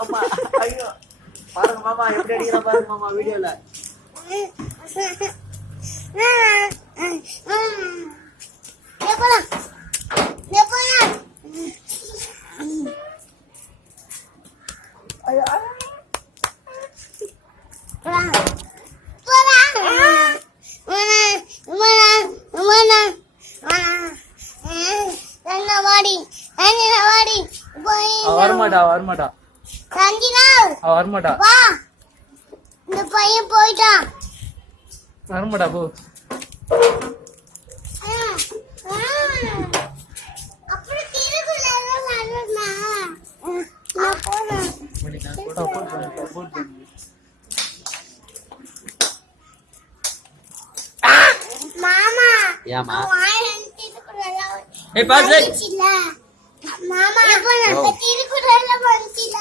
அம்மா ஐயோ பாருங்க மாமா எப்படி அடிக்கிறா பாருங்க மாமா வீடியோல. வரமாட்டா வரமாட்டா வரமாட்டா இந்த பையன் போயிட்டான் வரமாட்டா போ. மாமா ஏமா மாமா திருக்குறள்ல வந்துச்சுல